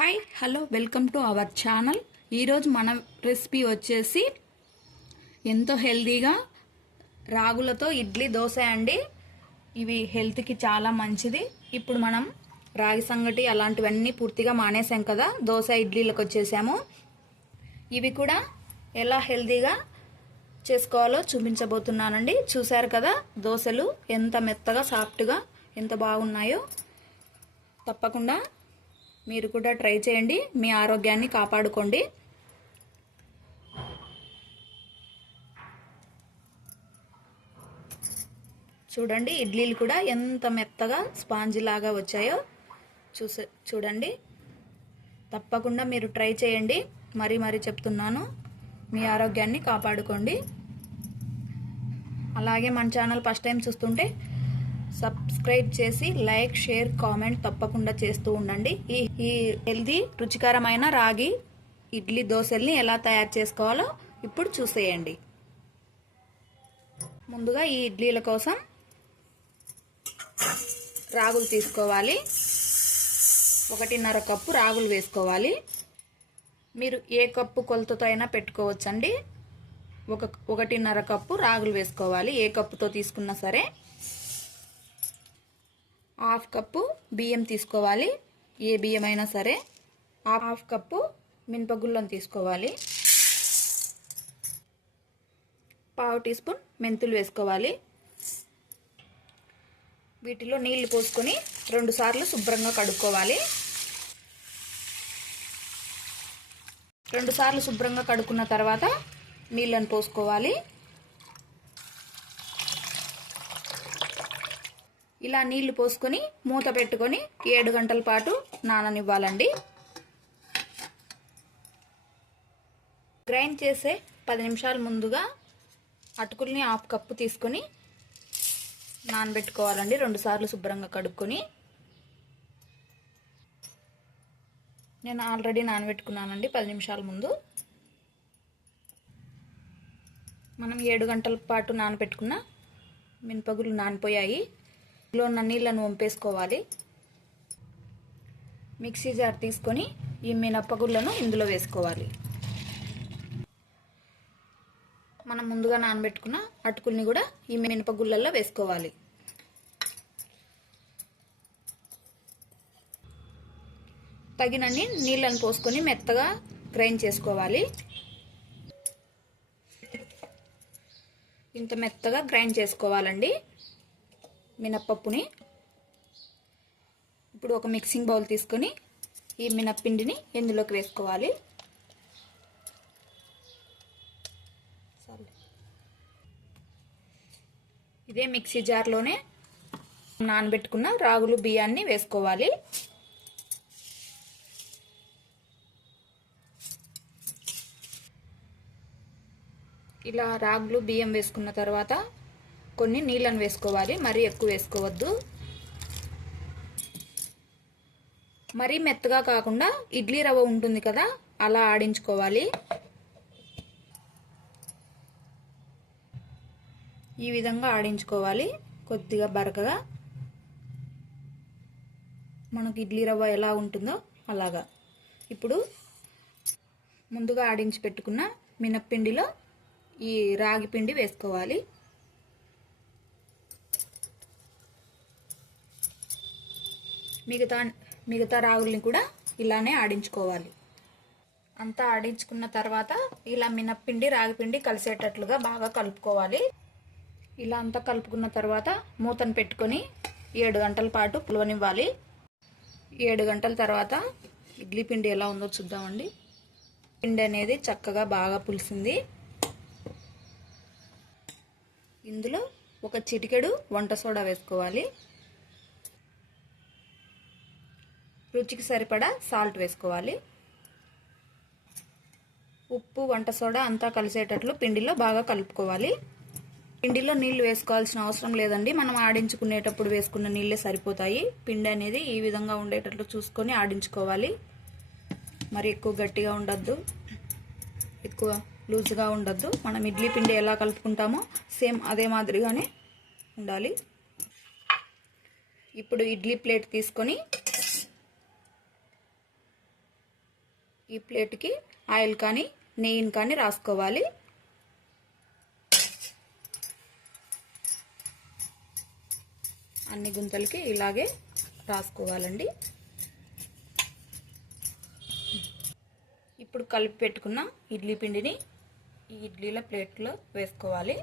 Hi hello welcome to our channel ఈరోజు మన recipe వచ్చేసి ఎంతో హెల్తీగా రాగులతో ఇడ్లీ దోశ అండి. ఇవి హెల్త్కి చాలా మంచిది. ఇప్పుడు మనం రాగి సంగటి అలాంటివన్నీ పూర్తిగా మానేసాం కదా. దోశ ఇడ్లీలకు వచ్చేసాము. ఇవి కూడా ఎలా హెల్తీగా చేసుకోవాలో చూపించబోతున్నానండి. చూశారు కదా దోశలు ఎంత మెత్తగా సాఫ్ట్గా ఎంత బాగున్నాయో. తప్పకుండా మీరు కూడా ట్రై చేయండి. మీ ఆరోగ్యాన్ని కాపాడుకోండి. చూడండి ఇడ్లీలు కూడా ఎంత మెత్తగా స్పాంజ్ లాగా వచ్చాయో చూసే చూడండి. తప్పకుండా మీరు ట్రై చేయండి. మరీ మరీ చెప్తున్నాను మీ ఆరోగ్యాన్ని కాపాడుకోండి. అలాగే మన ఛానల్ ఫస్ట్ టైం చూస్తుంటే సబ్స్క్రైబ్ చేసి లైక్ షేర్ కామెంట్ తప్పకుండా చేస్తూ ఉండండి. ఈ ఈ హెల్దీ రుచికరమైన రాగి ఇడ్లీ దోశల్ని ఎలా తయారు చేసుకోవాలో ఇప్పుడు చూసేయండి. ముందుగా ఈ ఇడ్లీల కోసం రాగులు తీసుకోవాలి. ఒకటిన్నర కప్పు రాగులు వేసుకోవాలి. మీరు ఏ కప్పు కొలతతో అయినా పెట్టుకోవచ్చండి. ఒక ఒకటిన్నర కప్పు రాగులు వేసుకోవాలి. ఏ కప్పుతో తీసుకున్నా సరే. హాఫ్ కప్పు బియ్యం తీసుకోవాలి. ఏ బియ్యం అయినా సరే హాఫ్ కప్పు మినపగుళ్ళను తీసుకోవాలి. పావు టీ స్పూన్ మెంతులు వేసుకోవాలి. వీటిలో నీళ్ళు పోసుకొని రెండు సార్లు శుభ్రంగా కడుక్కోవాలి. రెండు సార్లు శుభ్రంగా కడుక్కున్న తర్వాత నీళ్ళను పోసుకోవాలి. ఇలా నీళ్ళు పోసుకొని మూత పెట్టుకొని ఏడు గంటల పాటు నాననివ్వాలండి. గ్రైండ్ చేసే పది నిమిషాల ముందుగా అటుకుల్ని హాఫ్ కప్పు తీసుకొని నానబెట్టుకోవాలండి. రెండుసార్లు శుభ్రంగా కడుక్కొని. నేను ఆల్రెడీ నానబెట్టుకున్నానండి పది నిమిషాల ముందు. మనం ఏడు గంటల పాటు నానబెట్టుకున్న మినపగులు నానిపోయాయి. ఇందులో ఉన్న నీళ్ళను వంపేసుకోవాలి. మిక్సీ జార్ తీసుకొని ఈ మినప్పగుళ్ళను ఇందులో వేసుకోవాలి. మనం ముందుగా నానబెట్టుకున్న అటుకుల్ని కూడా ఈ మినపగుళ్ళల్లో వేసుకోవాలి. తగినన్ని నీళ్ళను పోసుకొని మెత్తగా గ్రైండ్ చేసుకోవాలి. ఇంత మెత్తగా గ్రైండ్ చేసుకోవాలండి. మినప్పప్పుని ఇప్పుడు ఒక మిక్సింగ్ బౌల్ తీసుకొని ఈ మినప్పిండిని ఇందులోకి వేసుకోవాలి? ఇదే మిక్సీ జార్లోనే నానబెట్టుకున్న రాగులు బియ్యాన్ని వేసుకోవాలి. ఇలా రాగులు బియ్యం వేసుకున్న తర్వాత కొన్ని నీళ్ళను వేసుకోవాలి. మరీ ఎక్కువ వేసుకోవద్దు. మరీ మెత్తగా కాకుండా ఇడ్లీ రవ్వ ఉంటుంది కదా అలా ఆడించుకోవాలి. ఈ విధంగా ఆడించుకోవాలి కొద్దిగా బరకగా. మనకు ఇడ్లీ రవ్వ ఎలా ఉంటుందో అలాగా. ఇప్పుడు ముందుగా ఆడించి పెట్టుకున్న మినప్పిండిలో ఈ రాగి పిండి వేసుకోవాలి. మిగతా మిగతా రాగుల్ని కూడా ఇలానే ఆడించుకోవాలి. అంతా ఆడించుకున్న తర్వాత ఇలా మినప్పిండి రాగిపిండి కలిసేటట్లుగా బాగా కలుపుకోవాలి. ఇలా అంతా కలుపుకున్న తర్వాత మూతను పెట్టుకొని ఏడు గంటల పాటు పులవనివ్వాలి. ఏడు గంటల తర్వాత ఇడ్లీ పిండి ఎలా ఉందో చూద్దామండి. పిండి అనేది చక్కగా బాగా పులిసింది. ఇందులో ఒక చిటికెడు వంట సోడా వేసుకోవాలి. రుచికి సరిపడా సాల్ట్ వేసుకోవాలి. ఉప్పు వంట సోడా అంతా కలిసేటట్లు పిండిలో బాగా కలుపుకోవాలి. పిండిలో నీళ్ళు వేసుకోవాల్సిన అవసరం లేదండి. మనం ఆడించుకునేటప్పుడు వేసుకున్న నీళ్ళే సరిపోతాయి. పిండి అనేది ఈ విధంగా ఉండేటట్లు చూసుకొని ఆడించుకోవాలి. మరి ఎక్కువ గట్టిగా ఉండద్దు. ఎక్కువ లూజ్గా ఉండద్దు. మనం ఇడ్లీ పిండి ఎలా కలుపుకుంటామో సేమ్ అదే మాదిరిగానే ఉండాలి. ఇప్పుడు ఇడ్లీ ప్లేట్ తీసుకొని ఈ ప్లేట్కి ఆయిల్ కానీ నెయ్యిని కానీ రాసుకోవాలి. అన్ని గుంతలకి ఇలాగే రాసుకోవాలండి. ఇప్పుడు కలిపి పెట్టుకున్న ఇడ్లీ పిండిని ఈ ఇడ్లీల ప్లేట్లో వేసుకోవాలి.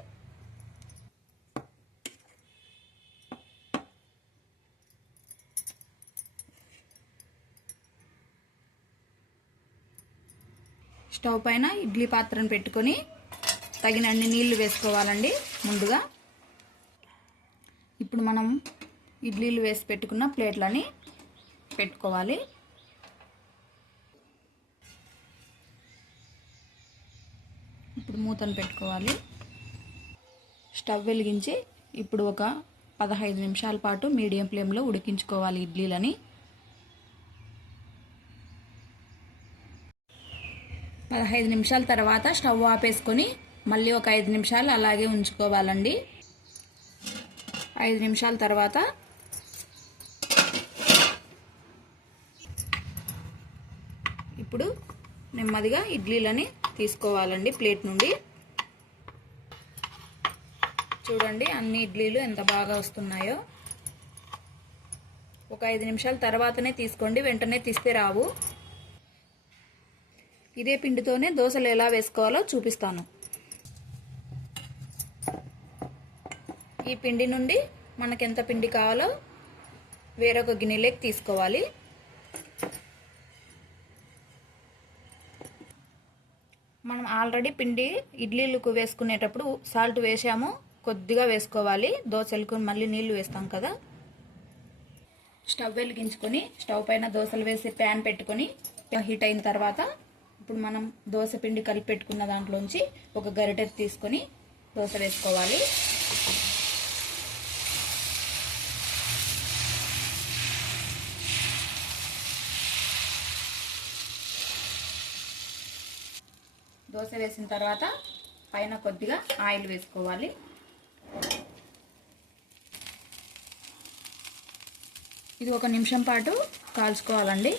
స్టవ్ పైన ఇడ్లీ పాత్రను పెట్టుకొని తగినన్ని నీళ్ళు వేసుకోవాలండి ముందుగా. ఇప్పుడు మనం ఇడ్లీలు వేసి పెట్టుకున్న ప్లేట్లని పెట్టుకోవాలి. ఇప్పుడు మూతను పెట్టుకోవాలి. స్టవ్ వెలిగించి ఇప్పుడు ఒక పదహైదు నిమిషాల పాటు మీడియం ఫ్లేమ్లో ఉడికించుకోవాలి ఇడ్లీలని. పదహైదు నిమిషాల తర్వాత స్టవ్ ఆపేసుకొని మళ్ళీ ఒక ఐదు నిమిషాలు అలాగే ఉంచుకోవాలండి. ఐదు నిమిషాల తర్వాత ఇప్పుడు నెమ్మదిగా ఇడ్లీలని తీసుకోవాలండి ప్లేట్ నుండి. చూడండి అన్ని ఇడ్లీలు ఎంత బాగా వస్తున్నాయో. ఒక ఐదు నిమిషాల తర్వాతనే తీసుకోండి వెంటనే తీస్తే రావు. ఇదే పిండితోనే దోశలు ఎలా వేసుకోవాలో చూపిస్తాను. ఈ పిండి నుండి మనకు ఎంత పిండి కావాలో వేరొక గిన్నెలోకి తీసుకోవాలి. మనం ఆల్రెడీ పిండి ఇడ్లీలకు వేసుకునేటప్పుడు సాల్ట్ వేసాము కొద్దిగా వేసుకోవాలి. దోశలకు మళ్ళీ నీళ్ళు వేస్తాం కదా. స్టవ్ వెలిగించుకొని స్టవ్ పైన దోశలు వేసి ప్యాన్ పెట్టుకొని హీట్ అయిన తర్వాత ఇప్పుడు మనం దోశ పిండి కలిపి పెట్టుకున్న దాంట్లోంచి ఒక గరిటె తీసుకొని దోశ వేసుకోవాలి. దోశ వేసిన తర్వాత పైన కొద్దిగా ఆయిల్ వేసుకోవాలి. ఇది ఒక నిమిషం పాటు కాల్చుకోవాలండి.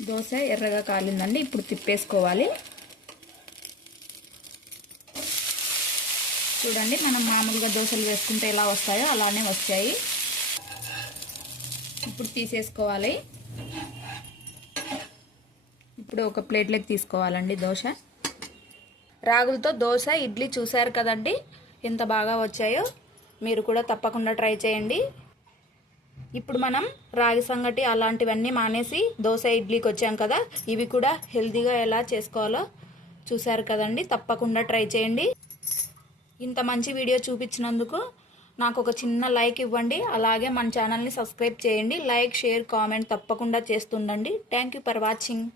దోశ ఎర్రగా కాలిందండి ఇప్పుడు తిప్పేసుకోవాలి. చూడండి మనం మామూలుగా దోశలు వేసుకుంటే ఎలా వస్తాయో అలానే వచ్చాయి. ఇప్పుడు తీసేసుకోవాలి. ఇప్పుడు ఒక ప్లేట్లోకి తీసుకోవాలండి దోశ. రాగులతో దోశ ఇడ్లీ చూశారు కదండి ఎంత బాగా వచ్చాయో. మీరు కూడా తప్పకుండా ట్రై చేయండి. ఇప్పుడు మనం రాగి సంగటి అలాంటివన్నీ మానేసి దోశ ఇడ్లీకి వచ్చాం కదా ఇవి కూడా హెల్తీగా ఎలా చేసుకోవాలో చూశారు కదండి. తప్పకుండా ట్రై చేయండి. ఇంత మంచి వీడియో చూపించినందుకు నాకు ఒక చిన్న లైక్ ఇవ్వండి. అలాగే మన ఛానల్ని సబ్స్క్రైబ్ చేయండి. లైక్ షేర్ కామెంట్ తప్పకుండా చేస్తుండండి. Thank you for watching.